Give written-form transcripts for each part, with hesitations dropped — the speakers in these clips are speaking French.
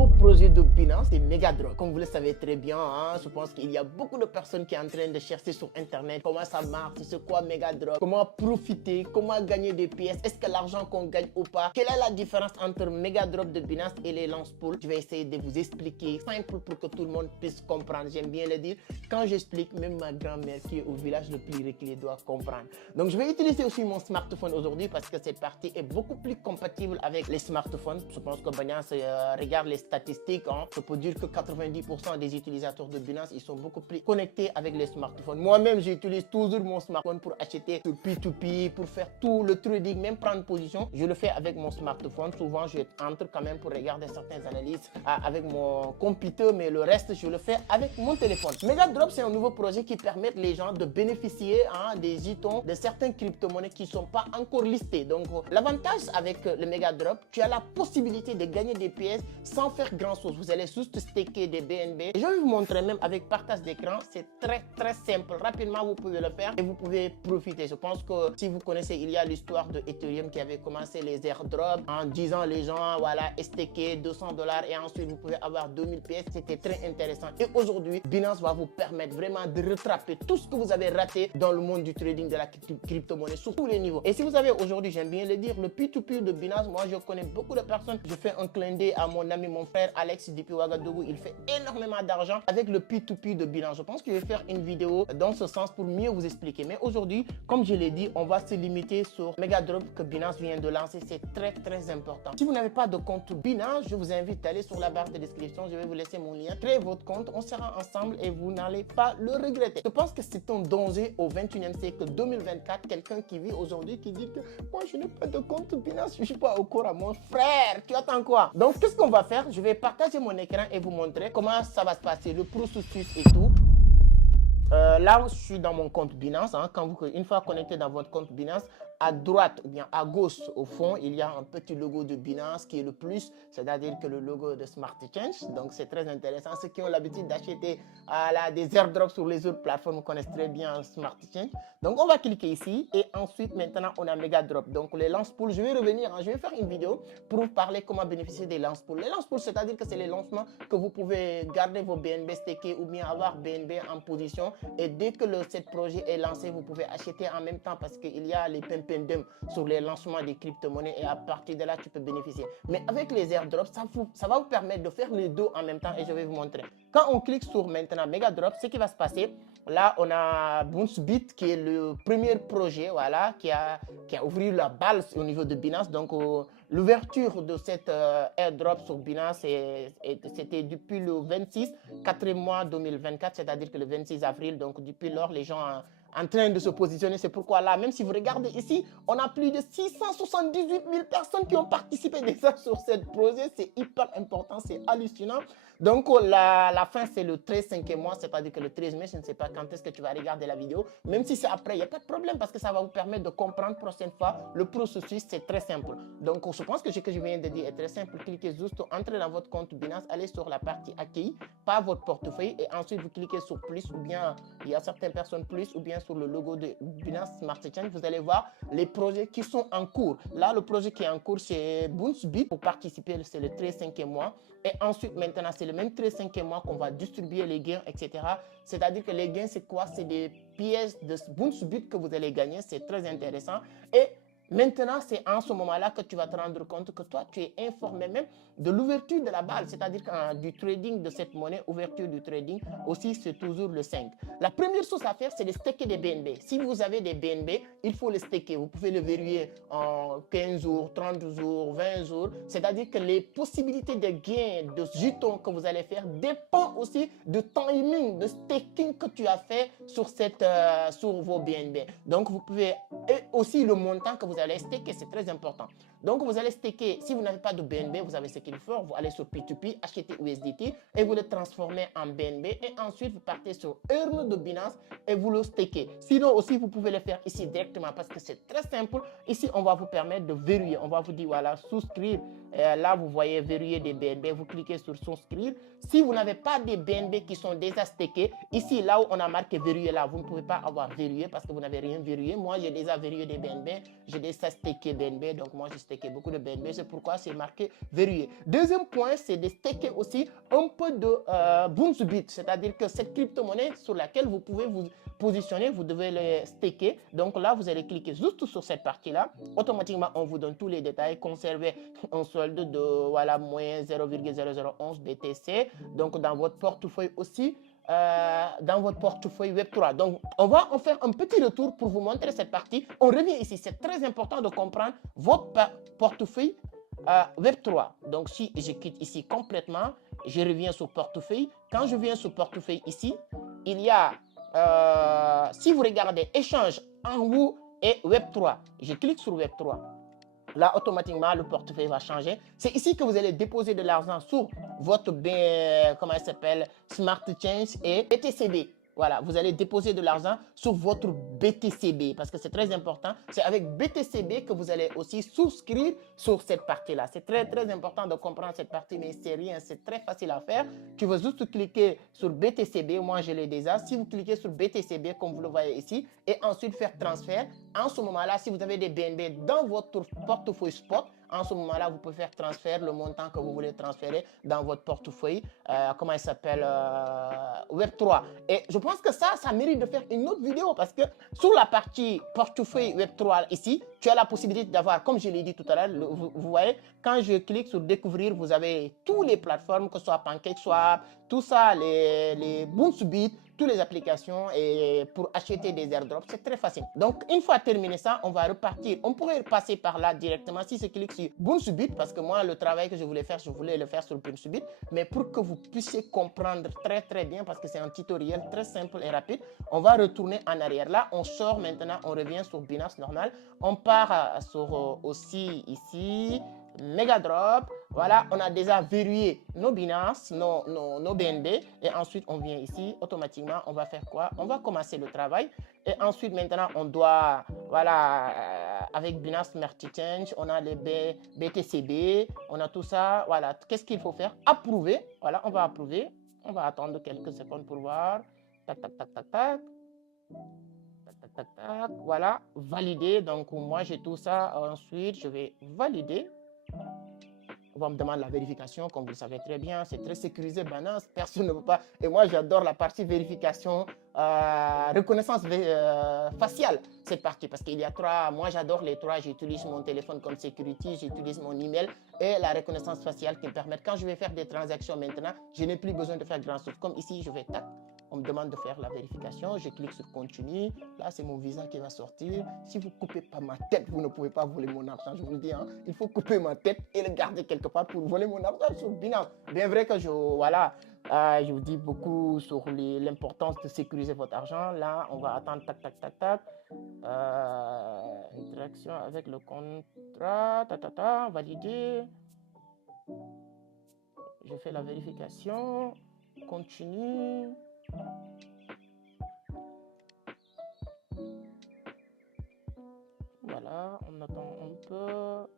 nouveau projet de Binance, c'est Megadrop. Comme vous le savez très bien, je pense qu'il y a beaucoup de personnes qui sont en train de chercher sur internet comment ça marche, c'est quoi Megadrop, comment profiter, comment gagner des pièces, est-ce que l'argent qu'on gagne ou pas, quelle est la différence entre Megadrop de Binance et les lance pools. Je vais essayer de vous expliquer simple pour que tout le monde puisse comprendre. J'aime bien le dire, quand j'explique, même ma grand-mère qui est au village le plus reculé doit comprendre. Donc je vais utiliser aussi mon smartphone aujourd'hui parce que cette partie est beaucoup plus compatible avec les smartphones. Je pense que Binance regarde les statistiques, je peux dire que 90% des utilisateurs de Binance, ils sont beaucoup plus connectés avec les smartphones. Moi-même, j'utilise toujours mon smartphone pour acheter sur P2P, pour faire tout le trading, même prendre position. Je le fais avec mon smartphone. Souvent, je entre quand même pour regarder certaines analyses avec mon computer, mais le reste, je le fais avec mon téléphone. Megadrop, c'est un nouveau projet qui permet les gens de bénéficier des jetons de certaines crypto-monnaies qui ne sont pas encore listées. Donc, l'avantage avec le Megadrop, tu as la possibilité de gagner des pièces sans faire grand chose. Vous allez juste staker des BNB. Et je vais vous montrer même avec partage d'écran. C'est très simple. Rapidement, vous pouvez le faire et vous pouvez profiter. Je pense que si vous connaissez, il y a l'histoire de Ethereum qui avait commencé les airdrops en disant les gens, voilà, staker $200 et ensuite vous pouvez avoir 2000 pièces. C'était très intéressant. Et aujourd'hui, Binance va vous permettre vraiment de rattraper tout ce que vous avez raté dans le monde du trading de la crypto-monnaie sur tous les niveaux. Et si vous avez aujourd'hui, j'aime bien le dire, le P2P de Binance, moi je connais beaucoup de personnes. Je fais un clin d'œil à mon ami, mon frère Alex depuis Ouagadougou. Il fait énormément d'argent avec le P2P de Binance. Je pense que je vais faire une vidéo dans ce sens pour mieux vous expliquer. Mais aujourd'hui, comme je l'ai dit, on va se limiter sur Megadrop que Binance vient de lancer. C'est très important. Si vous n'avez pas de compte Binance, je vous invite à aller sur la barre de description. Je vais vous laisser mon lien. Créez votre compte. On sera ensemble et vous n'allez pas le regretter. Je pense que c'est un danger au 21e siècle 2024. Quelqu'un qui vit aujourd'hui qui dit que moi je n'ai pas de compte Binance, je ne suis pas au courant. Mon frère, tu attends quoi? Donc, qu'est-ce qu'on va faire? Je vais partager mon écran et vous montrer comment ça va se passer, le processus et tout. Là, je suis dans mon compte Binance. Une fois connecté dans votre compte Binance, à droite ou bien à gauche, au fond, il y a un petit logo de Binance qui est le plus, c'est-à-dire que le logo de Smart Exchange. Donc, c'est très intéressant. Ceux qui ont l'habitude d'acheter des airdrops sur les autres plateformes connaissent très bien Smart Exchange. Donc, on va cliquer ici et ensuite, maintenant, on a Megadrop. Donc, les lance pools, je vais revenir, je vais faire une vidéo pour vous parler comment bénéficier des lance pools. Les lance pools, c'est-à-dire que c'est les lancements que vous pouvez garder vos BNB stakés ou bien avoir BNB en position. Et dès que ce projet est lancé, vous pouvez acheter en même temps parce qu'il y a les pimpendum sur les lancements des crypto-monnaies et à partir de là, tu peux bénéficier. Mais avec les airdrops, ça va vous permettre de faire les deux en même temps et je vais vous montrer. Quand on clique sur maintenant Megadrop, ce qui va se passer, là, on a Bounce-Bit qui est le premier projet, voilà, qui a ouvert la balle au niveau de Binance. Donc, l'ouverture de cette airdrop sur Binance, c'était depuis le 26, 4e mois 2024, c'est-à-dire que le 26 avril. Donc, depuis lors, les gens en train de se positionner. C'est pourquoi là, même si vous regardez ici, on a plus de 678 000 personnes qui ont participé déjà sur ce projet. C'est hyper important, c'est hallucinant. Donc, la fin, c'est le 13/5e mois, c'est-à-dire que le 13 mai, je ne sais pas quand est-ce que tu vas regarder la vidéo. Même si c'est après, il n'y a pas de problème parce que ça va vous permettre de comprendre la prochaine fois. Le processus, c'est très simple. Donc, je pense que ce que je viens de dire est très simple. Cliquez juste, entrez dans votre compte Binance, allez sur la partie accueil, pas votre portefeuille, et ensuite vous cliquez sur plus, ou bien il y a certaines personnes plus, ou bien sur le logo de Binance Smart Exchange. Vous allez voir les projets qui sont en cours. Là, le projet qui est en cours, c'est Bounce-Bit. Pour participer, c'est le 13/5e mois. Et ensuite, maintenant, c'est le même 13/5e mois qu'on va distribuer les gains, etc. C'est-à-dire que les gains, c'est quoi? C'est des pièces de Bounce-Bit que vous allez gagner. C'est très intéressant. Et maintenant, c'est en ce moment-là que tu vas te rendre compte que toi, tu es informé même de l'ouverture de la balle, c'est-à-dire du trading de cette monnaie, ouverture du trading, aussi c'est toujours le 5. La première chose à faire, c'est de staker des BNB. Si vous avez des BNB, il faut les staker. Vous pouvez le verrouiller en 15 jours, 30 jours, 20 jours. C'est-à-dire que les possibilités de gain de jetons que vous allez faire dépendent aussi du timing de staking que tu as fait sur vos BNB. Donc, vous pouvez, et aussi le montant que vous allez staker, c'est très important. Donc, vous allez staker, si vous n'avez pas de BNB, vous avez ce qu'il faut, vous allez sur P2P, achetez USDT et vous le transformez en BNB et ensuite vous partez sur Earn de Binance et vous le stakez. Sinon aussi, vous pouvez le faire ici directement parce que c'est très simple. Ici, on va vous permettre de verrouiller. On va vous dire, voilà, souscrire Là, vous voyez verrouiller des BNB. Vous cliquez sur souscrire. Si vous n'avez pas des BNB qui sont déjà stakés, ici, là où on a marqué verrouiller, là, vous ne pouvez pas avoir verrouillé parce que vous n'avez rien verrouillé. Moi, j'ai déjà verrouillé des BNB. J'ai déjà staké BNB. Donc, moi, j'ai staké beaucoup de BNB. C'est pourquoi c'est marqué verrouillé. Deuxième point, c'est de staker aussi un peu de Boonsbit. C'est-à-dire que cette crypto-monnaie sur laquelle vous pouvez vous positionner, vous devez le staker. Donc là, vous allez cliquer juste sur cette partie-là. Automatiquement, on vous donne tous les détails. Conserver un solde de voilà, moins 0,0011 BTC. Donc dans votre portefeuille aussi, dans votre portefeuille Web3. Donc, on va en faire un petit retour pour vous montrer cette partie. On revient ici. C'est très important de comprendre votre portefeuille Web3. Donc, si je quitte ici complètement, je reviens sur portefeuille. Quand je viens sur portefeuille ici, il y a, si vous regardez échange en haut et Web3, je clique sur Web3. Là, automatiquement, le portefeuille va changer. C'est ici que vous allez déposer de l'argent sur votre, comment il s'appelle, Smart Change et BTCB. Voilà, vous allez déposer de l'argent sur votre BTCB parce que c'est très important. C'est avec BTCB que vous allez aussi souscrire sur cette partie-là. C'est très, très important de comprendre cette partie, mais c'est rien, c'est très facile à faire. Tu vas juste cliquer sur BTCB. Moi, je l'ai déjà. Si vous cliquez sur BTCB, comme vous le voyez ici, et ensuite faire transfert, en ce moment-là, si vous avez des BNB dans votre portefeuille spot, en ce moment-là, vous pouvez faire transfert le montant que vous voulez transférer dans votre portefeuille, comment il s'appelle, Web3. Et je pense que ça mérite de faire une autre vidéo parce que sur la partie portefeuille Web3 ici, tu as la possibilité d'avoir, comme je l'ai dit tout à l'heure, vous voyez, quand je clique sur découvrir, vous avez toutes les plateformes, que ce soit PancakeSwap, tout ça, les Boonsbit, toutes les applications et pour acheter des airdrops, c'est très facile. Donc, une fois terminé ça, on va repartir. On pourrait passer par là directement si je clique sur Boonsbit parce que moi, le travail que je voulais faire, je voulais le faire sur Boonsbit. Mais pour que vous puissiez comprendre très, très bien parce que c'est un tutoriel très simple et rapide, on va retourner en arrière. Là, on sort maintenant, on revient sur Binance normal. On part sur aussi ici, Megadrop. Voilà, on a déjà verrouillé nos Binance, nos BNB. Et ensuite, on vient ici. Automatiquement, on va faire quoi? On va commencer le travail. Et ensuite, maintenant, on doit, voilà, avec Binance Smart Change, on a les BTCB, on a tout ça. Voilà, qu'est-ce qu'il faut faire? Approuver. Voilà, on va approuver. On va attendre quelques secondes pour voir. Tac, tac, tac, tac, tac. Tac, tac, tac. Voilà, valider. Donc, moi, j'ai tout ça. Ensuite, je vais valider. On me demande la vérification, comme vous le savez très bien, c'est très sécurisé, Binance, personne ne veut pas. Et moi, j'adore la partie vérification, reconnaissance faciale, cette partie, parce qu'il y a trois, moi j'adore les trois, j'utilise mon téléphone comme security, j'utilise mon email et la reconnaissance faciale qui me permet, quand je vais faire des transactions maintenant, je n'ai plus besoin de faire grand chose. Comme ici, je vais tac. On me demande de faire la vérification, je clique sur continue. Là, c'est mon visa qui va sortir. Si vous ne coupez pas ma tête, vous ne pouvez pas voler mon argent. Je vous le dis, hein. Il faut couper ma tête et le garder quelque part pour voler mon argent sur Binance. Bien vrai que voilà, je vous dis beaucoup sur l'importance de sécuriser votre argent. Là, on va attendre, tac, tac, tac, tac. Interaction avec le contrat, valider. Je fais la vérification, continue. Voilà, on attend un peu.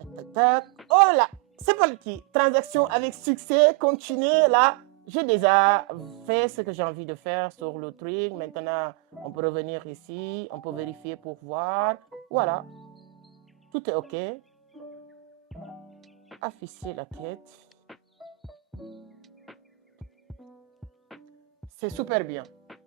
Tac, tac, tac. Oh là, c'est parti. Transaction avec succès, continuez. Là, j'ai déjà fait ce que j'ai envie de faire sur le truc. Maintenant, on peut revenir ici. On peut vérifier pour voir. Voilà, tout est OK. Afficher la quête. C'est super bien.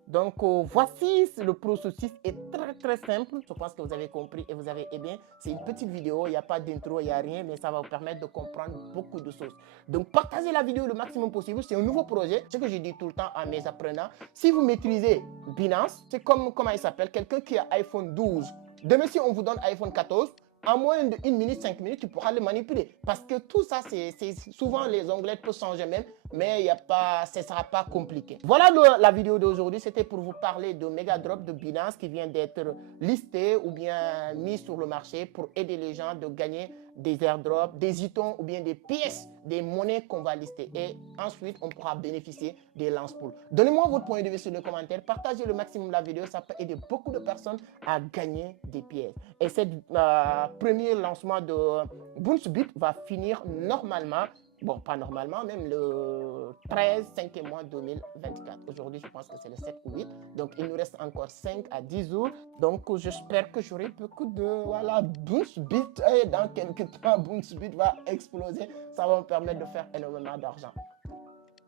Donc, voici, le processus est très, très simple. Je pense que vous avez compris et vous avez aimé. C'est une petite vidéo, il n'y a pas d'intro, il n'y a rien, mais ça va vous permettre de comprendre beaucoup de choses. Donc, partagez la vidéo le maximum possible. C'est un nouveau projet, ce que je dis tout le temps à mes apprenants. Si vous maîtrisez Binance, c'est comme, comment il s'appelle, quelqu'un qui a iPhone 12. Demain, si on vous donne iPhone 14, en moins de 1 minute, 5 minutes, tu pourras le manipuler. Parce que tout ça, c'est souvent les onglets peuvent changer même, mais ce ne sera pas compliqué. Voilà la vidéo d'aujourd'hui. C'était pour vous parler de Megadrop de Binance qui vient d'être listé ou bien mis sur le marché pour aider les gens de gagner des airdrops, des jetons ou bien des pièces, des monnaies qu'on va lister. Et ensuite, on pourra bénéficier des lance pools. Donnez-moi votre point de vue sur le commentaire. Partagez le maximum la vidéo. Ça peut aider beaucoup de personnes à gagner des pièces. Et ce premier lancement de Bounce-Bit va finir normalement. Bon, pas normalement, même le 13, 5e mois 2024. Aujourd'hui, je pense que c'est le 7 ou 8. Donc, il nous reste encore 5 à 10 jours. Donc, j'espère que j'aurai beaucoup de, voilà, Bounce-Bit. Et dans quelques temps, Bounce-Bit va exploser. Ça va me permettre de faire énormément d'argent.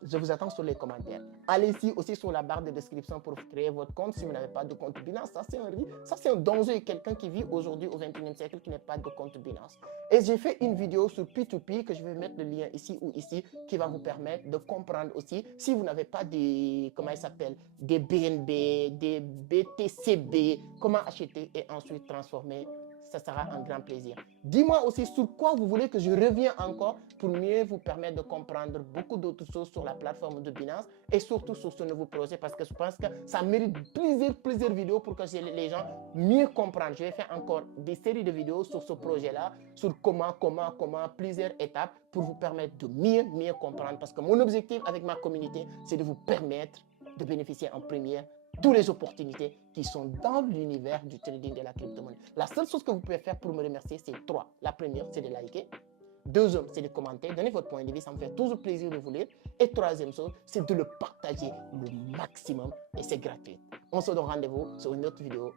Je vous attends sur les commentaires. Allez-y aussi sur la barre de description pour créer votre compte si vous n'avez pas de compte Binance. Ça, c'est un danger. Quelqu'un qui vit aujourd'hui au 21e siècle qui n'a pas de compte Binance. Et j'ai fait une vidéo sur P2P que je vais mettre le lien ici ou ici qui va vous permettre de comprendre aussi si vous n'avez pas des, comment il s'appelle, des BNB, des BTCB, comment acheter et ensuite transformer. Ça sera un grand plaisir. Dis-moi aussi sur quoi vous voulez que je revienne encore pour mieux vous permettre de comprendre beaucoup d'autres choses sur la plateforme de Binance et surtout sur ce nouveau projet parce que je pense que ça mérite plusieurs vidéos pour que les gens mieux comprennent. Je vais faire encore des séries de vidéos sur ce projet-là, sur comment, plusieurs étapes pour vous permettre de mieux comprendre parce que mon objectif avec ma communauté, c'est de vous permettre de bénéficier en première toutes les opportunités qui sont dans l'univers du trading de la crypto-monnaie. La seule chose que vous pouvez faire pour me remercier, c'est 3. La première, c'est de liker. Deuxième, c'est de commenter, donner votre point de vue, ça me fait toujours plaisir de vous lire. Et troisième chose, c'est de le partager le maximum et c'est gratuit. On se donne rendez-vous sur une autre vidéo